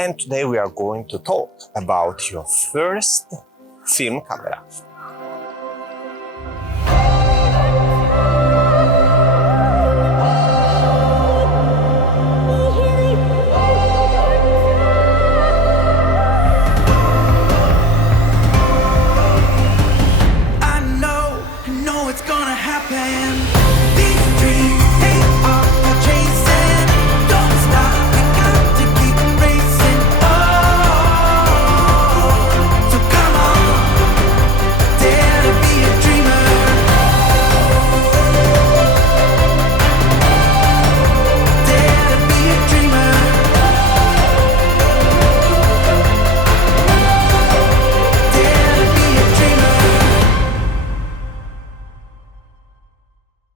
and today we are going to talk about your first film camera.